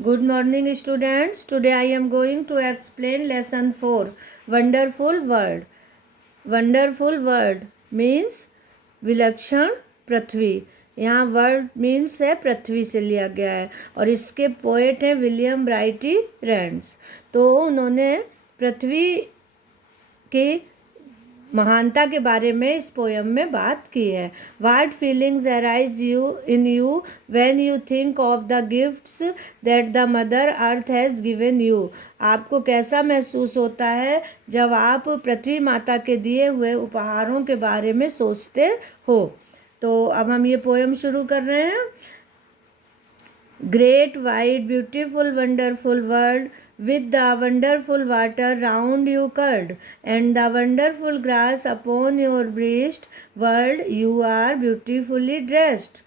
Good morning, students. Today I am going to explain lesson 4 Wonderful World. Wonderful World means विलक्षण पृथ्वी. यहाँ world means है पृथ्वी से लिया गया है और इसके पोएट हैं विलियम ब्राइटी रैंड्स. तो उन्होंने पृथ्वी के महानता के बारे में इस पोयम में बात की है. What feelings arise you when you think of the gifts that the mother earth has given you. आपको कैसा महसूस होता है जब आप पृथ्वी माता के दिए हुए उपहारों के बारे में सोचते हो. तो अब हम ये पोयम शुरू कर रहे हैं. Great, wide, beautiful, wonderful world, with the wonderful water round you curled, and the wonderful grass upon your breast, world, you are beautifully dressed.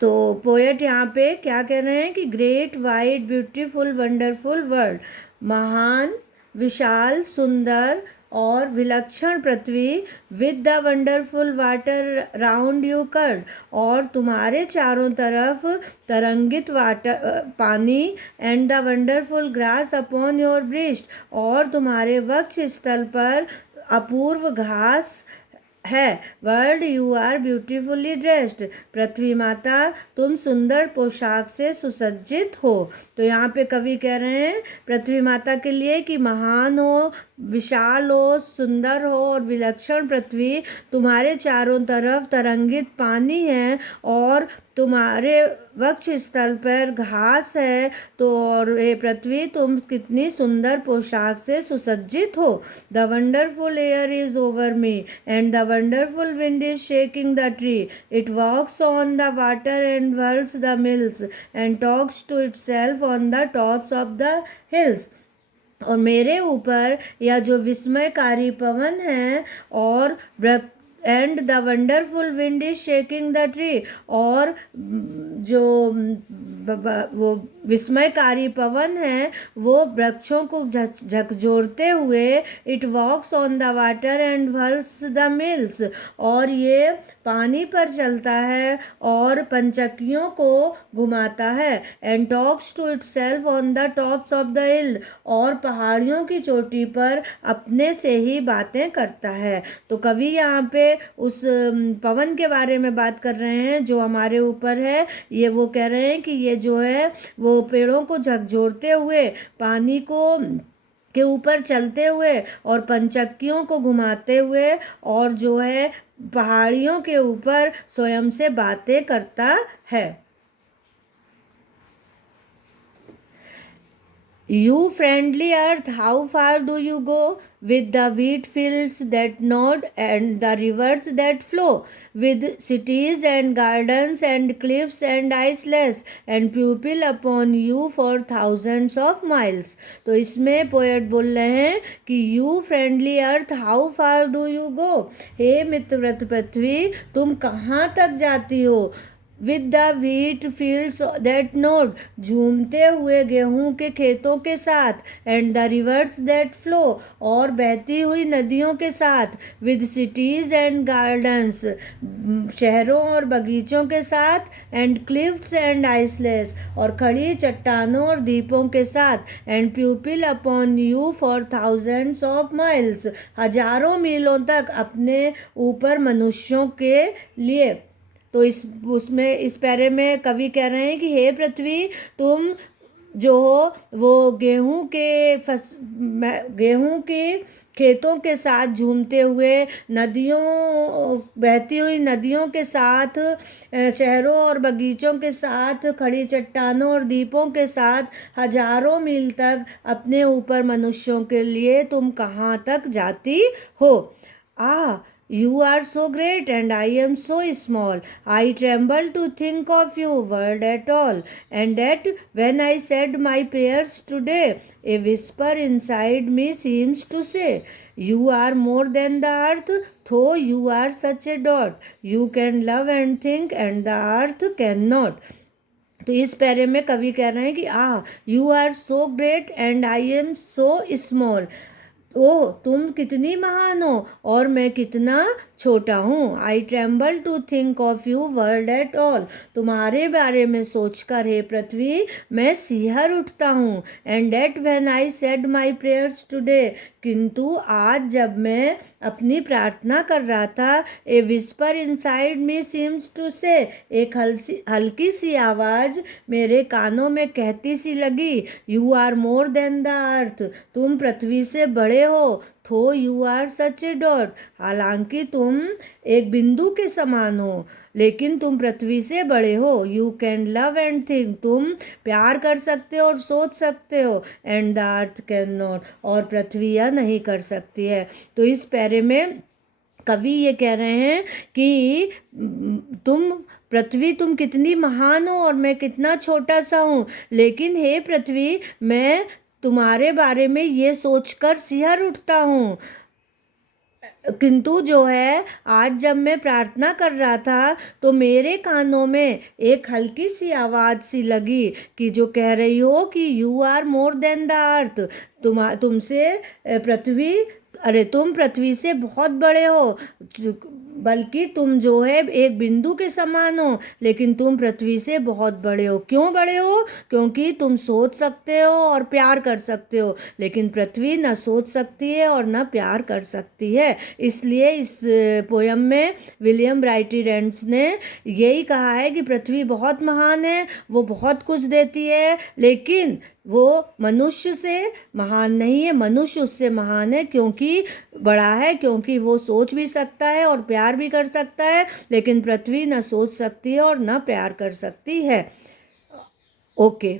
तो पोएट यहाँ पे क्या कह रहे हैं कि great, wide, beautiful, wonderful world, महान, विशाल, सुंदर और विलक्षण पृथ्वी, with the wonderful water round you curled, और तुम्हारे चारों तरफ तरंगित वाटर पानी, and the wonderful grass upon your breast, और तुम्हारे वक्ष स्थल पर अपूर्व घास है. World, you are beautifully dressed, पृथ्वी माता तुम सुंदर पोशाक से सुसज्जित हो. तो यहाँ पे कवि कह रहे हैं पृथ्वी माता के लिए कि महान हो, विशाल हो, सुंदर हो और विलक्षण पृथ्वी, तुम्हारे चारों तरफ तरंगित पानी है और तुम्हारे वक्ष स्थल पर घास है. तो और ये पृथ्वी तुम कितनी सुंदर पोशाक से सुसज्जित हो. The wonderful air is over me and the wonderful wind is shaking the tree. It walks on the water and whirls the mills and talks to itself on the tops of the hills. और मेरे ऊपर यह जो विस्मयकारी पवन है और and the wonderful wind is shaking the tree, और जो वो विस्मयकारी पवन है वो वृक्षों को झकझोरते हुए, it walks on the water and whirls the mills, और ये पानी पर चलता है और पंचक्कियों को घुमाता है. And talks to itself on the tops of the hill, और पहाड़ियों की चोटी पर अपने से ही बातें करता है. तो कवि यहाँ पे उस पवन के बारे में बात कर रहे हैं जो हमारे ऊपर है. ये वो कह रहे हैं कि ये जो है वो पेड़ों को झकझोरते हुए, पानी को के ऊपर चलते हुए और पंचक्कियों को घुमाते हुए, और जो है पहाड़ियों के ऊपर स्वयं से बातें करता है. You friendly earth, how far do you go with the wheat fields that nod and the rivers that flow, with cities and gardens and cliffs and islets and pupil upon you for thousands of miles. तो इसमें poet बोल रहे हैं कि you friendly earth, how far do you go, हे मित्रवत पृथ्वी तुम कहाँ तक जाती हो. With the wheat fields that node, झूमते हुए गेहूं के खेतों के साथ, and the reverse that flow, और बहती हुई नदियों के साथ, विद सिटीज़ एंड गार्डन्स, शहरों और बगीचों के साथ, एंड क्लिफ्स एंड आइसलेस, और खड़ी चट्टानों और द्वीपों के साथ, and प्यूपिल upon you for thousands of miles, हजारों मीलों तक अपने ऊपर मनुष्यों के लिए. तो उसमें इस पैरे में कवि कह रहे हैं कि हे पृथ्वी तुम जो हो वो गेहूं के खेतों के साथ झूमते हुए, नदियों, बहती हुई नदियों के साथ, शहरों और बगीचों के साथ, खड़ी चट्टानों और द्वीपों के साथ, हजारों मील तक अपने ऊपर मनुष्यों के लिए तुम कहाँ तक जाती हो. You are so great and I am so small. I tremble to think of you, world at all. And yet, when I said my prayers today, a whisper inside me seems to say, You are more than the earth, though you are such a dot. You can love and think, and the earth cannot. तो इस पैरे में कवि कह रहे हैं कि you are so great and I am so small. ओ तुम कितनी महान हो और मैं कितना छोटा हूँ। I tremble to think of you world at all, तुम्हारे बारे में सोचकर हे पृथ्वी मैं सिहर उठता हूँ। And that when I said my prayers today, किंतु आज जब मैं अपनी प्रार्थना कर रहा था, a whisper inside me seems to say, एक हल्की सी आवाज़ मेरे कानों में कहती सी लगी, you are more than the earth, तुम पृथ्वी से बड़े हो। Though you are such a dot, हालांकि तुम एक बिंदु के समान हो, लेकिन तुम पृथ्वी से बड़े हो। You can love and think, तुम प्यार कर सकते हो और सोच सकते हो। And the earth can not, और पृथ्वी यह नहीं कर सकती है। तो इस पैरे में कवि ये कह रहे हैं कि तुम पृथ्वी, तुम कितनी महान हो और मैं कितना छोटा सा हूँ, लेकिन हे पृथ्वी मैं तुम्हारे बारे में ये सोचकर सिहर उठता हूँ। किंतु जो है आज जब मैं प्रार्थना कर रहा था तो मेरे कानों में एक हल्की सी आवाज़ सी लगी कि जो कह रही हो कि you are more than the earth, तुमसे पृथ्वी, अरे तुम पृथ्वी से बहुत बड़े हो, बल्कि तुम जो है एक बिंदु के समान हो, लेकिन तुम पृथ्वी से बहुत बड़े हो। क्यों बड़े हो? क्योंकि तुम सोच सकते हो और प्यार कर सकते हो, लेकिन पृथ्वी न सोच सकती है और न प्यार कर सकती है। इसलिए इस पोयम में विलियम ब्राइटी रेंट्स ने यही कहा है कि पृथ्वी बहुत महान है, वो बहुत कुछ देती है, लेकिन वो मनुष्य से महान नहीं है। मनुष्य उससे महान है क्योंकि बड़ा है, क्योंकि वो सोच भी सकता है और प्यार भी कर सकता है, लेकिन पृथ्वी न सोच सकती है और न प्यार कर सकती है। ओके।